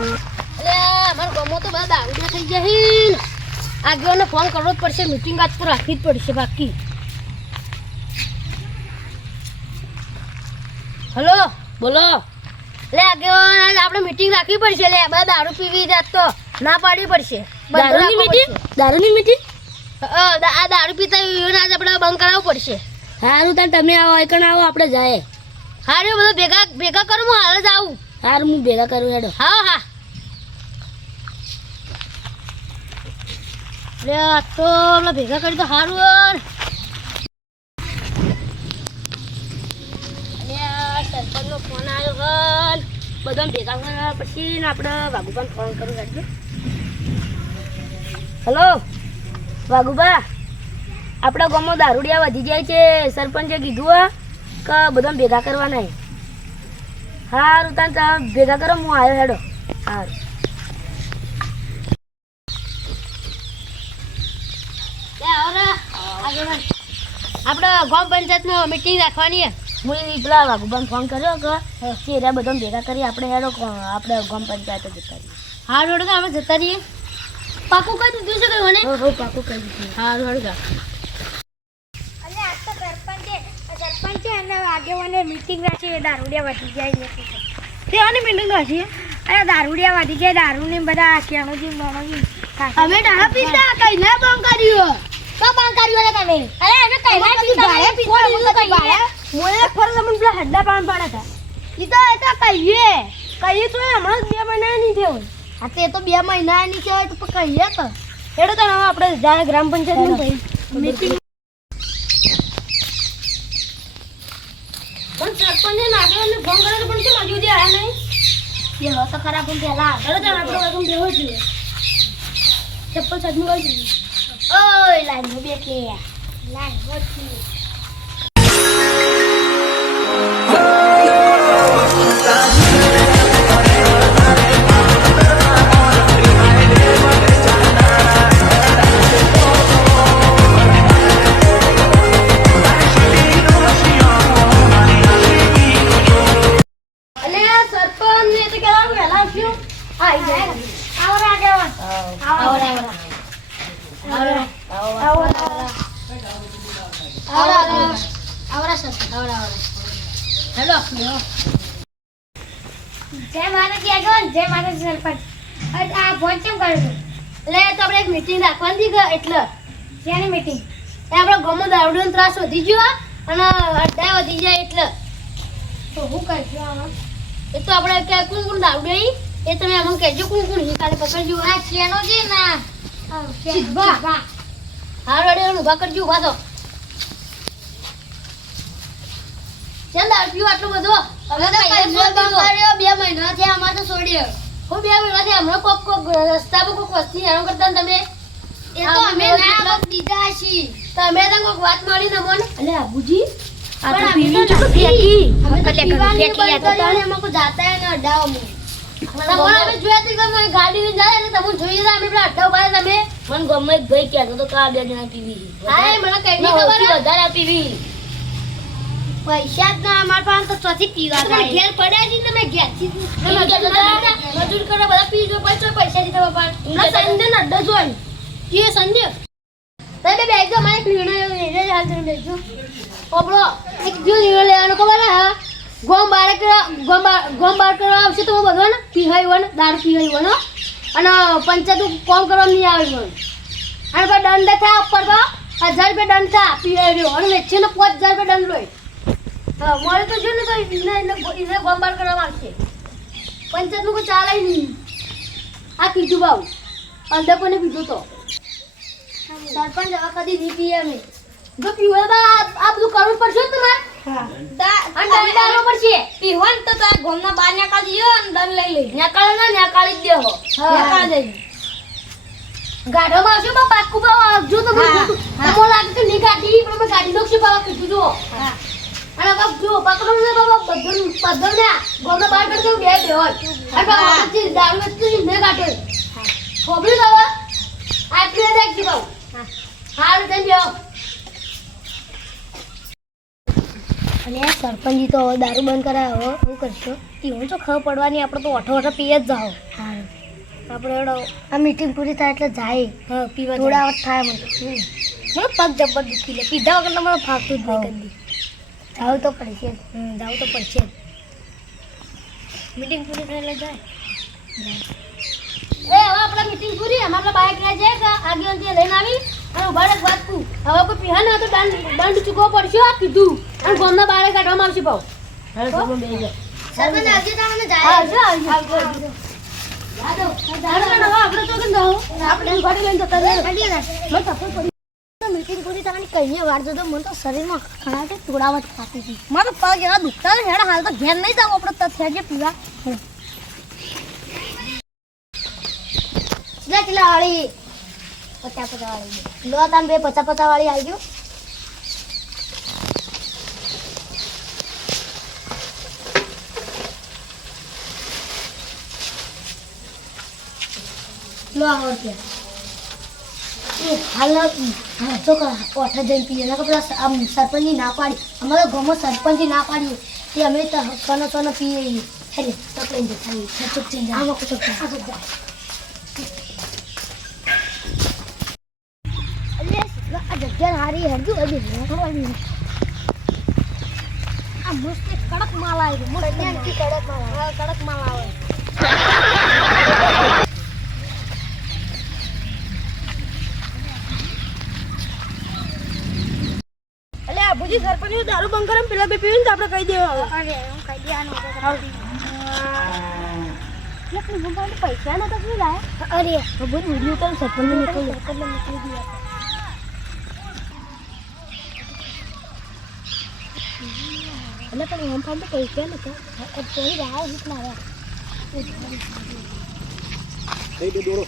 અલે અમાર ગમો તો બધા દારૂડિયા થઈ ગયા હી આગેવાને ફોન કરવો જ પડશે મીટિંગ આજ તો રાખવી જ પડશે બાકી હલો બોલો લે આગેવાન આજ આપણે મીટિંગ રાખવી પડશે લે બધા દારૂ પીવી જાત તો ના પાડવી પડશે દારૂની મીટિંગ આ દારૂ પીતા આજ આપણે બંધ કરાવવું પડશે હારું તાર તમે આવો એકણ આવો આપણે જાય હારું બધું ભેગા કરું હું હાલ જ આવું હારું હું ભેગા કરું હેડો હા હા લે આ તો આપણે ભેગા કરી તો સારું સરપંચનો ફોન આવ્યો હન બધા ભેગા કર્યા પછી આપણે વાઘુબાને ફોન કરું કાઢજો હલો વાઘુબા આપણા ગામમાં દારૂડિયા વધી જાય છે સરપંચે કીધું કે બધા ભેગા કરવાના સારું તાર ભેગા કરો હું આવ્યો હેડો સારું આપણે ગામ પંચાયતમાં મીટિંગ રાખવાની હું પેલા વાઘુબાને ફોન કર્યો કે ચેરા બધા ભેગા કરી આપણે હેડો આપણે ગામ પંચાયત જતા રહીએ હારું હડકા આપણે જતા રહીએ પાકું કહી દીધું છે કઈ મને પાકું કહી દીધું હારું હડકા અને આજ તો સરપંચે અને આગેવાને મીટિંગ રાખી દારૂડિયા વધી જાય નથી તેવાની મીટિંગ રાખી અરે દારૂડિયા વધી જાય દારૂને બધા કેણોજી મણોજી અમે ટાણા પીતા કઈ ના બંધ કર્યું તો બંધ કર્યું ને તમે અરે અમે કઈ ના પીતા મોએ ફર તમને પેલા હડ્ડા પાન પાડ્યા હતા એ તો કહીએ તો હમણાં 2 મહિના નહીં થયો હા તે તો 2 મહિના નહીં થયો તો કહીએ તો એડો તો આપણે જાય ગ્રામ પંચાયત મીટિંગ પણ સરપંચે નાગેવાને ફોન કર્યો પણ કેમ હજુ સુધી આવ્યા નહીં એ તો ખરા પણ પહેલા એડો તો આપણે વાગમ દેવો જોઈએ ચપ્પલ સાધનું આવી ગયું ઓય લાઈન બેઠે લાઈન વચ્ચે જય માતાજી આગેવાન જય માતાજી સરપંચ આ ફોન કેમ કર્યો તું એટલે તો આપણે એક મીટિંગ રાખવાની હતી એટલે શેની મીટિંગ એ આપણો ગામમાં દારૂડિયાનો ત્રાસ વધી ગયો અને અડ્ડા વધી જાય એટલે તો હું કરજો આમાં એ તો આપણે કે કોણ દારૂડિયા એ તમે અમને કહેજો કોણ કાલે પકડજો આ શેનોજી ના સિદ્ધા હા રડે ઊભા કરજો ઊભા તો ચાલ દારૂ પીવો આટલો બધો હવે તો પૈસો કર્યો 2 મહિના થયા અમાર તો છોડ્યો હું 2 મહિના થયા હમણાં કોક રસ્તા પર કોક વસ્તી હેરાન કરતા તમે એ તો અમે ના દીધા છી તમે તો કોક વાત મળી ને મને અલે આબુજી આ તો પણ પીવી તો ફેંકી અમે તો ફેંકી આ તો તને અમે કો જાતા ને અડાવ મુ તમારે અમે જોયા તો કે ગાડી લઈને જાય એટલે તમે જોઈ જતા અમે પેલા અડ્ડા ઉભા તમે મને ગમે જ ભાઈ કહેતો તો કા 2 જણા પીવી હા મને કઈ નહીં ખબર વધારે પીવી પૈસા જ ના અમાર પાસે તો ચોથી પીવા તમે ઘેર પડ્યા છે તમે ઘેર થી મજૂર કરે બધા પીજો પૈસા દીધા બાપા સંજય ને અડ્ડો જોઈ કે સંજય તમે બેજો મારે એક નિર્ણય હાલ તમે બેજો ઓબળો એક જો નિર્ણય લેવાનો ખબર હા ગોમ બાર કરવા આવશે તો બધો ને પીહાઈ ને દારૂ પીહાઈ અને પંચાયત કોમ કરવા નહીં આવી અને પછી દંડ થાય ઉપર તો 1000 રૂપિયા દંડ થાય પીહાઈ રહ્યો અને વેચે ને 5000 રૂપિયા દંડ લોય હા મળે તો જો ને તો એને ગોમ બાર કરવા આવશે પંચાયત નું કોઈ ચાલે નહીં આ કીધું બાબુ અંદર કોને પીધું તો સરપંચ હવે કદી નહીં પીએ અમે જો પીવે આ બધું કરવું પડશે ને તમારે પીવન તો ગોમના બાર ને કાઢી અને દંડ લઈ લે નેકાળે ના નેકાળી જ દેવો ગાડોમાં આવશે બા પાકું બા જો તમે તમને લાગે કે નહીં ગાડી પણ મેં ગાડી નોક્ષી બાબા કીધું જો અને બાપ જો પકડો ને બાબા બધું ને ગોમના બહાર કરજો બે હોય અને બાબા પછી દારૂ વેચતી ને કાઢે ખોબરી બાબા આટલી દેખજી બાબુ હાલ થઈ ગયો અને સરપંચજી તો દારૂ બંધ કરાયો શું કરશો એવું તો ખબર પડવાની આપણે તો ઓઠો પીએ જ જાઓ હા આપણે આ મીટિંગ પૂરી થાય એટલે જાય. હા પીવા થોડા વખત થાય મને પગ જબર દુખી લે પીધા વગર તો મને ફાવતું જ નહીં કદી. જાવ તો પડશે જાવ તો પડશે મીટિંગ પૂરી થાય એટલે જાય. એ હવે આપણે મીટિંગ પૂરી અમારે બાઇક લઈ જાય કે આગળ લઈને આવી અને ઉભા રહે વાત કું હવે કોઈ પીહા ને તો દંડ ચૂકવવો પડશે આ કીધું અને ગોમના બારે કાઢવામાં આવશે ભાવ. સરપંચ આવજો તમને જાય આવજો આપણે તો કેમ જાઓ આપણે ગાડી લઈને જતા મીટિંગ પૂરી થવાની કહીએ વાર જતો મને તો શરીરમાં ઘણા તે તોડાવટ થતી હતી મારો પગ એવા દુખતા ને હેડા હાલ તો ઘેર નહીં જાવ આપણે તો થયા પીવા કેટલા વાળી 50 વાળી લો તમે બે 50 વાળી આવી ગયો લો આવો ત્યાં હાલ છોકરા ઓઠા જઈને પીએ ના પેલા સરપંચની ના પાડી અમારા ગામમાં સરપંચની ના પાડી તે અમે સોનો પીએ એટલે તકલીફ દેખાડી ચૂપ થઈ જાય આમાં ચૂપ થાય આ જગ્યા હારી હરજુ હજી આ મસ્ત કડક માલ આવે કડક માલ આવે ભુજી સરપંચ દારૂ બંધ કરે પેલા બે પીવીને તો આપણે કહી દેવા અરે હું કહી દેવાનું પૈસા નતા શું લાય અરે ભુજ વિડીયો તો સરપંચ નીકળી દીધા એટલે પણ એમ ફાઈન તો પૈસા નતા થોડી રાહ હું મારા કઈ દે દોડો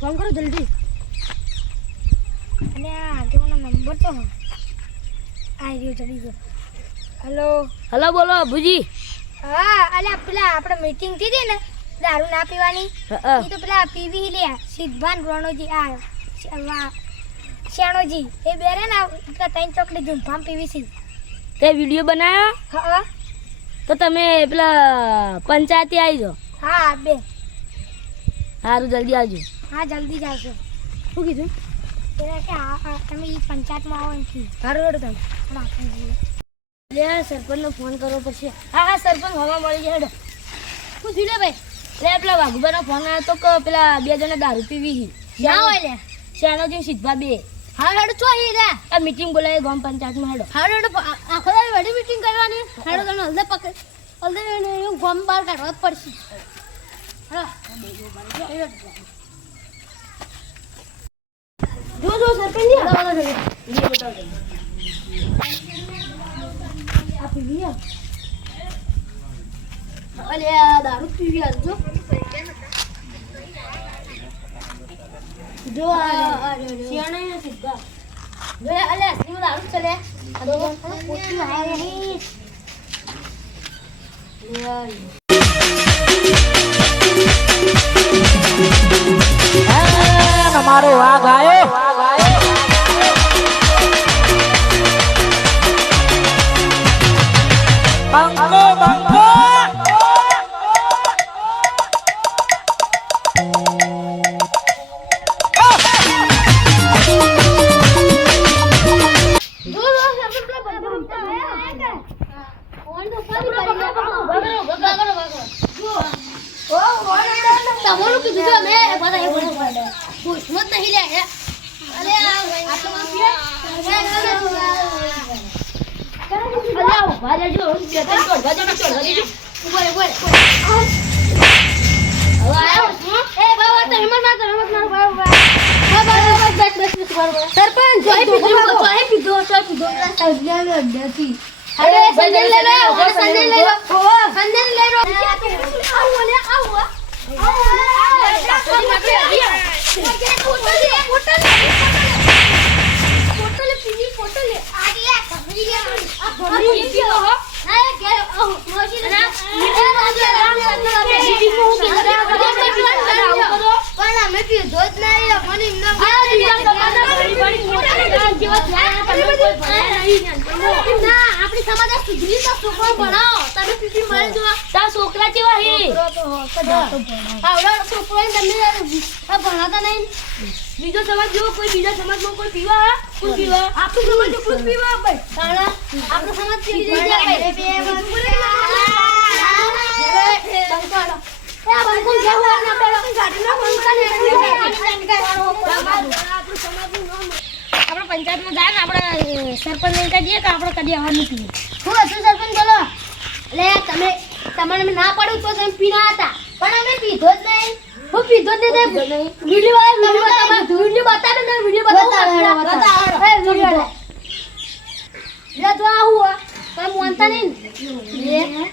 ફોન કરો જલ્દી અને આ આગેવાનો નંબર તો આ રહ્યો ચડી ગયો હલો બોલો ભુજી હા અલ્યા પેલા આપણે મીટિંગ થઈ હતી ને દારૂ ના પીવાની એ તો પેલા પીવી લે સિદ્ધાન રણોજી આ શ્યાણોજી એ બે રે ને પેલા ત્રણ ચોકડી ઝુંફામ પીવી તે વિડીયો બનાવ્યો હા તો તમે પેલા પંચાયતે આવી જાઓ હા બે સારું જલ્દી આવજો હા જલ્દી જ આવશો શું કીધું તમે એ પંચાયતમાં આવો એમ સારું હેડો તમે સરપંચને ફોન કરવો પડશે હા સરપંચ હવા મળી જાય હેડો શું થયું લે ભાઈ એટલે પેલા વાઘુબાનો ફોન આવ્યો તો કે પેલા બે જણા દારૂ પીવી ના હોય લે શ્યાણોજી સિદ્ધા બે હા હેડો છો અહીં રે આ મીટિંગ બોલાવી ગામ પંચાયતમાં હેડો હા હેડો આખો દાડી વડી મીટિંગ કરવાની હેડો તમે હલ્દે પકડ હલ્દે એવું ગોમ બહાર કાઢવા જ પડશે જો સરપંચ આ પીવી અલે દારૂ પીવી જો જો શિયાળા સીધા જો અલે અસલી દારૂ ચલે આ દો પોતી હાય નહીં તમારો વાઘ આયો બંકો બંકો તમારું કીધું તો અમે બધા એ બોલે પૂછમત નહીં લે અરે આટલો માફિયા ભાજા જો બે ત્રણ ચોર ભાજા જો ઉપર હવે આયો એ બાબા તો હિંમત ના બાબા સરપંચ જોઈ પીધો અડ્ડાથી અરે સંજય લઈ લો સંજય લઈ લો આવો આપણે આપણી સમાજ સુધરી તો છોકરો ભણાવો તમે પીપી મારી દો તાર છોકરા કેવા હે આવડા છોકરો તમને ભણાતા નહીં બીજો સમાજ જેવો કોઈ બીજા સમાજમાં કોઈ પીવા હે? કોઈ પીવા આપણું સમાજ એટલું જ પીવા ભાઈ તાણા આપણો સમાજ પીવી દઈ જાય આપણે પંચાયતમાં જાય ને આપણે સરપંચ ને કહી દઈએ કે આપણે કદી હવા નહીં પીએ. હું હતું સરપંચ બોલો એટલે તમે તમારે મેં ના પાડું તો તમે પીના હતા પણ અમે પીધો જ નહીં હું પીધો જ નહીં વિડીયો બતાવે ને વિડીયો બતાવો જો આવું તમે માનતા નહીં ને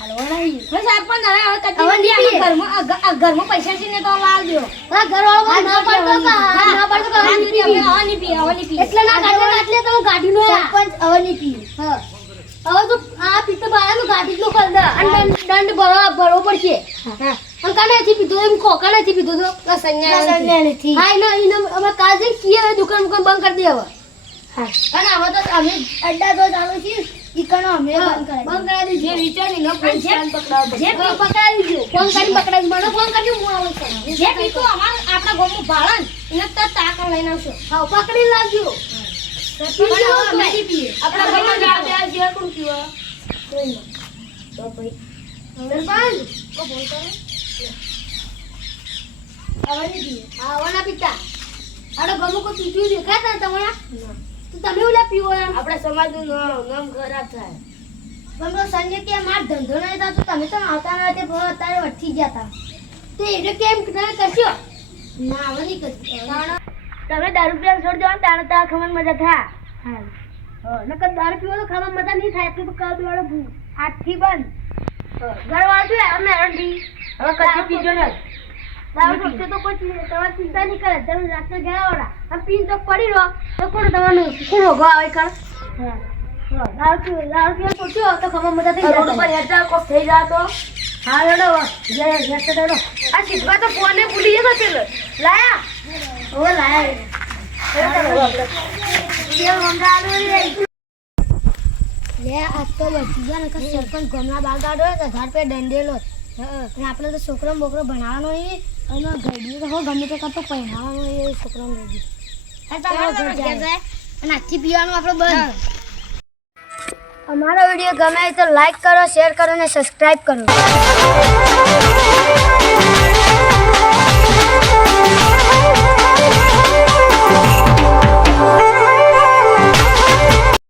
સરપંચ હવે કદી હવે નહીં પીએ. ઘરમાં પૈસા છે ને તો લાલ દો. ઘરવાળો ના પાડતો ના પાડતો હવા નહીં પીએ, હવા નહીં પીએ. એટલે ના ગાડી એટલે તો ગાડીનો સરપંચ હવે નહીં પીએ હવે તો આ પીતો બાળાનું ગાડી નો કર દે અને દંડ ભરવો પડશે અને કાનાથી પીધો એમ ખોકા નથી પીધો તો સંજ્ઞા નથી. હા એને અમે કાજે કીએ દુકાન બંધ કરી દે હવે અને હવે તો અમે અડ્ડા તો ચાલુ છીએ ઈકણો અમે બંધ કરાવી બંધ કરાવી જે દીધો વિચારી ન પકડાવ જે પકડાવી દીધો ફોન કરી પકડાવી મને ફોન કરજો હું આવું છું જે પીતું આપણા ગામમાં ભાળન એને તો તાક લઈને આવશો. હા પકડી લાવજો પણ હવે અમે નહીં પીએ. આપણા ગામમાં બે જે કોણ પીવા તો ભાઈ આવવાના પિતા આડો ગમો કોઈ પીતું દેખાતા તમારા તો તમે ઓલા પીવો એમ આપણા સમાજનું નામ ખરાબ થાય. પણ તો સંજય કે માર ધંધો નહીં થતો તમે તો આવતા નથી પણ અત્યારે વઠી ગયા હતા તે એટલે કેમ તમે કરશો ના હવે નહીં કરતી તમે દારૂ પીવા છોડી દો ને તારે તો ખમણ મજા થા. નકર દારૂ પીવો તો ખાવા મજા નહીં થાય એટલું તો કર દેવાડો આજથી બંધ ઘરવાળા શું અમે હેરાનથી હવે કદી પીજો ને. દારૂ પીશે તો કોઈ તમારે ચિંતા નહીં કરે તમે રાત્રે ગયા વાળા આમ પીને તો પડી રહો તો કોણ તમારું કોણ રોગો આવે કર દારૂ પીવા સોચ્યો તો ખાવા મજા થઈ રોડ ઉપર જાય હેઠળ કોક થઈ જાય તો હા રેડો જય રેડો આ શીખવા તો ફોને ભૂલી જતો પેલો લાયા ઓ લાય લે આ તો બચી ગયા ને સરપંચ ગમલા બાર કાઢો તો ઘર પે દંડેલો અને આપણે તો છોકરો બોકરો ભણાવવાનો નહીં અને ઘડી તો ગમે તે કરતો પહેરાવાનો એ છોકરાને લઈ અને આથી પીવાનું આપણે બંધ. અમારો વિડીયો ગમે તો લાઈક કરો, શેર કરો અને સબસ્ક્રાઇબ કરો.